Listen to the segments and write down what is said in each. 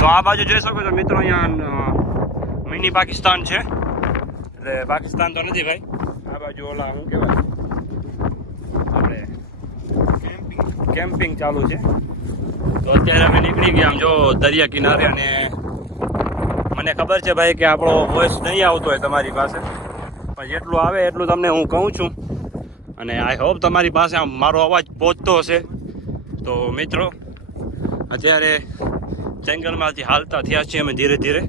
તો આ બાજુ જોઈ શકો છો મિત્રો, અહીંયા મિની પાકિસ્તાન છે. એટલે પાકિસ્તાન તો નથી ભાઈ, આ બાજુ ઓલા શું કહેવાય આપણે કેમ્પિંગ ચાલુ છે. તો અત્યારે અમે નીકળી ગયા આમ જો દરિયા કિનારે, અને મને ખબર છે ભાઈ કે આપણો વોઇસ નહીં આવતો હોય તમારી પાસે, પણ જેટલું આવે એટલું તમને હું કહું છું, અને આઈ હોપ તમારી પાસે આમ મારો અવાજ પહોંચતો હશે. તો મિત્રો અત્યારે જંગલમાંથી હાલતા થયા છીએ અમે ધીરે ધીરે.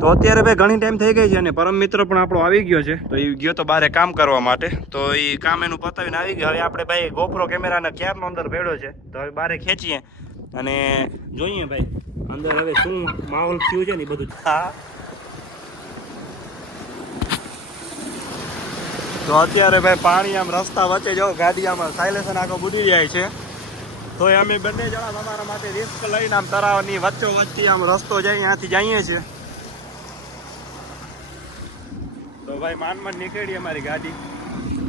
તો અત્યારે ભાઈ ઘણી ટાઈમ થઈ ગઈ છે, અને પરમ મિત્ર પણ આપણો આવી ગયો છે. તો એ ગયો તો બારે કામ કરવા માટે, તો એ કામ એનું પતાવીને આવી ગયો. હવે આપણે ભાઈ ગોપ્રો કેમેરાને ક્યારનો અંદર ભેડ્યો છે, તો હવે બારે ખેંચીએ અને જોઈએ ભાઈ અંદર હવે શું માહોલ થયું છે ને એ બધું. હા, તો અત્યારે ભાઈ પાણી આમ રસ્તા વચ્ચે જો ગાડી આમાં સાયલેશન આખો બુડી જાય છે. તો અમે બંને જણા તમારા માટે રિસ્ક લઈને આમ તળાવની વચ્ચો વચ્ચે આમ રસ્તો જાય ત્યાંથી જઈએ છીએ. તો ભાઈ માંડ નીકળી અમારી ગાડી,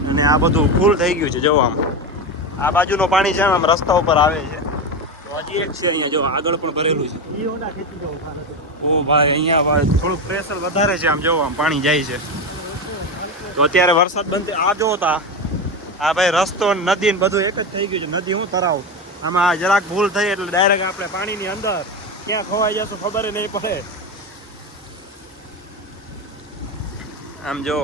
અને આ બધું ફૂલ થઈ ગયું છે. જો આમ આ બાજુનો પાણી છે આમ રસ્તા ઉપર આવે છે. તો હજી એક છે અહીંયા જો આગળ પણ ભરેલું છે. ઓ ભાઈ અહીંયા ભાઈ થોડુંક પ્રેશર વધારે છે, આમ જો આમ પાણી જાય છે. તો અત્યારે વરસાદ બંધ આ જો તા આ ભાઈ રસ્તો નદી ને બધું એક જ થઈ ગયું છે. નદી હું તરાવ આમાં જરાક ભૂલ થઈ એટલે ડાયરેક્ટ આપણે પાણીની અંદર ક્યાં ખોવાઈ જશું ખબર નહીં પડે. આમ જો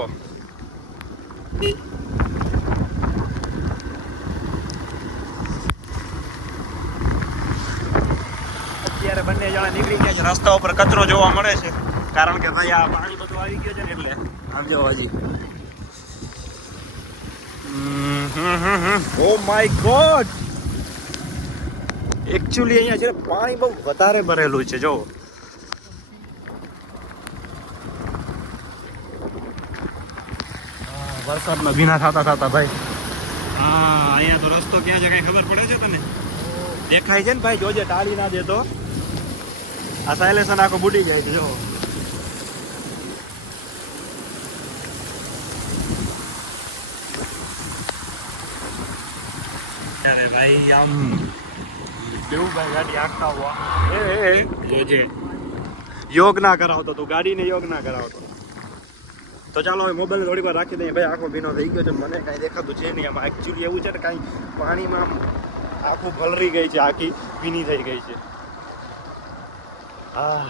અત્યારે બંને જણા નીકળી ગયા છે. રસ્તા ઉપર કચરો જોવા મળે છે, કારણ કે ભાઈ આ પાણી બધું આવી ગયું છે ને એટલે. આમ જો હજી ઓ માય ગોડ, એકચ્યુઅલી અહીંયા છે પાણી બહુ વધારે ભરેલું છે. જો વરસાદમાં ભીના થતા ભાઈ. હા, અહીંયા તો રસ્તો ક્યાં છે કઈ ખબર પડે છે તને? દેખાય છે ને ભાઈ, જોજે ટાળી ના દે તો આ સાયલેશન આખો બુડી જાય છે. જો અરે ભાઈ આમ કેવું ભાઈ ગાડી આખતા હોવા જોજે, યોગ ના કરાવતો તું, ગાડીને યોગ ના કરાવતો. તો ચાલો હવે મોબાઈલ થોડી વાર રાખી દઈએ ભાઈ. આખો ભીનો થઈ ગયો છે, મને કાંઈ દેખાતું છે નહીં. આમાં એકચ્યુઅલી એવું છે ને કાંઈ પાણીમાં આખું ભલરી ગઈ છે, આખી ભીની થઈ ગઈ છે. હા.